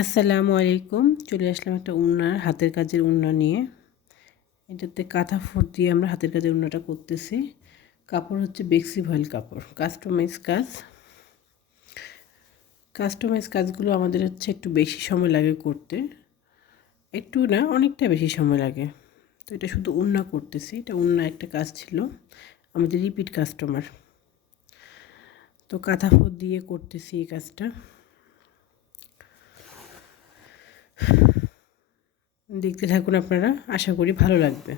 আসসালামু আলাইকুম। চলে আসলাম একটা উন্নার হাতের কাজের উন্না নিয়ে। এটাতে কাঁথা ফুট দিয়ে আমরা হাতের কাজের উন্নাটা করতেছি। কাপড় হচ্ছে বেক্সি ভয়েল কাপড় কাস্টমাইজ কাজ। কাস্টমাইজ কাজগুলো আমাদের হচ্ছে একটু বেশি সময় লাগে করতে। একটু না, অনেকটা বেশি সময় লাগে। তো এটা শুধু উন্না করতেছি, এটা উন্না একটা কাজ ছিল। আমাদের রিপিট কাস্টমার তো কাঁথা ফুট দিয়ে করতেছি এই কাজটা। দেখতে থাকুন আপনারা, আশা করি ভালো লাগবে।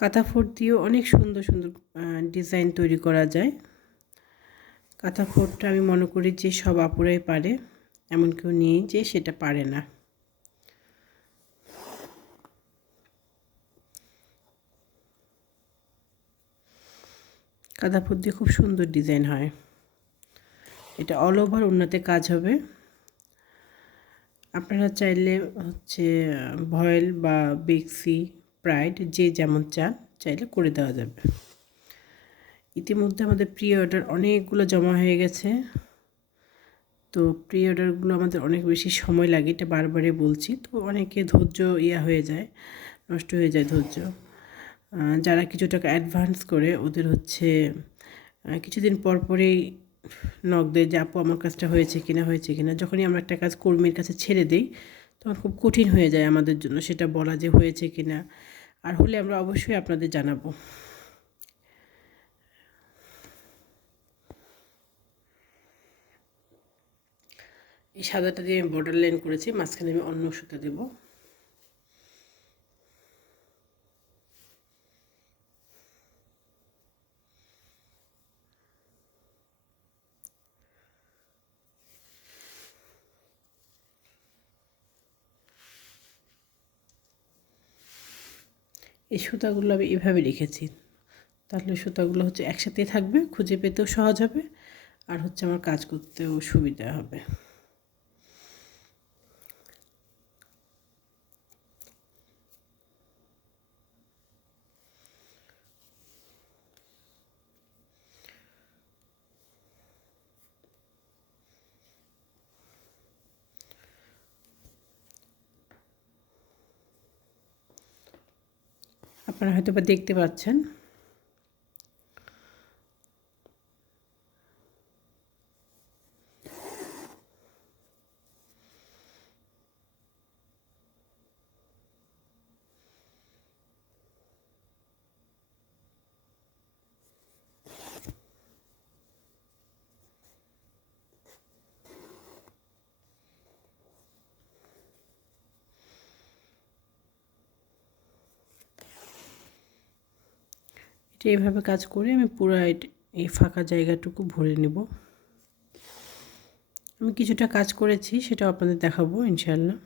কাঁথা ফোট দিয়েও অনেক সুন্দর সুন্দর ডিজাইন তৈরি করা যায়। কাঁথা ফোটটা আমি মনে করি যে সব আপুরাই পারে, এমন কেউ নেই যে সেটা পারে না। কাঁথা ফোট দিয়ে খুব সুন্দর ডিজাইন হয়। এটা অল ওভার উন্নতে কাজ হবে। আপনারা চাইলে হচ্ছে, ভয়েল বা বেক্সি, প্রাইড, যে যেমন চান, চাইলে করে দেওয়া যাবে। ইতিমধ্যে আমাদের প্রি অর্ডার অনেকগুলো জমা হয়ে গেছে। তো প্রি অর্ডারগুলো আমাদের অনেক বেশি সময় লাগে, এটা বারবারই বলছি। তো অনেকে ধৈর্য ইয়া হয়ে যায়, নষ্ট হয়ে যায় ধৈর্য। যারা কিছু টাকা অ্যাডভান্স করে, ওদের হচ্ছে কিছুদিন পর পরেই নখ দেয় যে, আপু, আমার কাজটা হয়েছে কিনা হয়েছে কিনা? যখনই আমরা একটা কাজ কর্মীর কাছে ছেড়ে দিই, তখন খুব কঠিন হয়ে যায় আমাদের জন্য সেটা বলা যে, হয়েছে কিনা? আর হলে আমরা অবশ্যই আপনাদের জানাব। এই সাদাটা দিয়ে আমি বর্ডার লাইন করেছি, মাঝখানে আমি অন্য সুতা দেবো। এই সুতাগুলো আমি এভাবে লিখেছি। তাহলে সুতাগুলো হচ্ছে একসাথে থাকবে, খুঁজে পেতেও সহজ হবে, আর হচ্ছে আমার কাজ করতেও সুবিধা হবে। আপনারা হয়তো বা দেখতে পাচ্ছেন। এটা এইভাবে কাজ করে আমি পুরো এই ফাঁকা জায়গাটুকু ভরে নেব। আমি কিছুটা কাজ করেছি সেটা আপনাদের দেখাবো ইনশাল্লাহ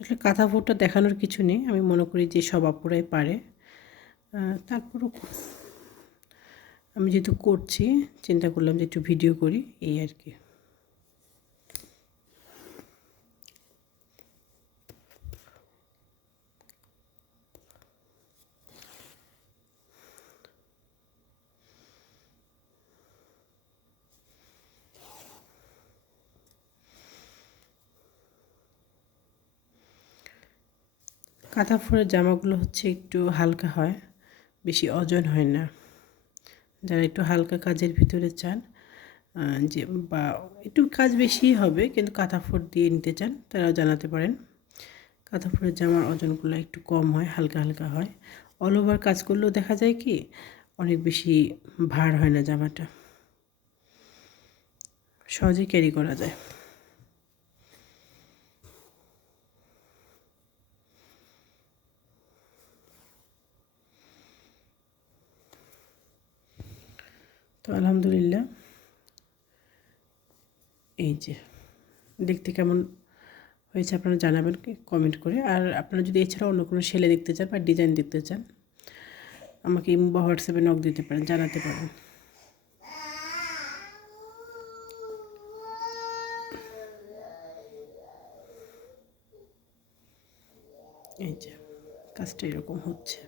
আসলে কাঁথা ফোটা দেখানোর কিছু নেই, আমি মনে করি যে সব আপুরাই পারে। তারপরও আমি যেহেতু করছি, চিন্তা করলাম যে একটু ভিডিও করি, এই আর কি। কাঁথা ফোড়ের জামাগুলো হচ্ছে একটু হালকা হয়, বেশি ওজন হয় না। যারা একটু হালকা কাজের ভিতরে চান যে, বা একটু কাজ বেশি হবে কিন্তু কাঁথা ফোট দিয়ে নিতে চান, তারাও জানাতে পারেন। কাঁথা ফোটের জামার ওজনগুলো একটু কম হয়, হালকা হালকা হয়। অল ওভার কাজ করলেও দেখা যায় কি, অনেক বেশি ভার হয় না জামাটা। সহজে ক্যারি করা যায়। তো আলহামদুলিল্লাহ। এই যে, দেখতে কেমন হয়েছে আপনারা জানাবেন কমেন্ট করে। আর আপনারা যদি এছাড়া অন্য কোনো সেলে দেখতে চান বা ডিজাইন দেখতে চান, আমাকে বা হোয়াটসঅ্যাপে নক দিতে পারেন, জানাতে পারেন। এই যে, কাজটা এরকম হচ্ছে।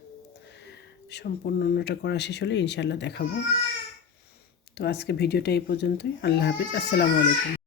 সম্পূর্ণ অন্যটা করা শেষ হলে ইনশাল্লাহ দেখাবো। তো আজকে ভিডিওটা এই পর্যন্তই। আল্লাহ হাফিজ। আসসালামু আলাইকুম।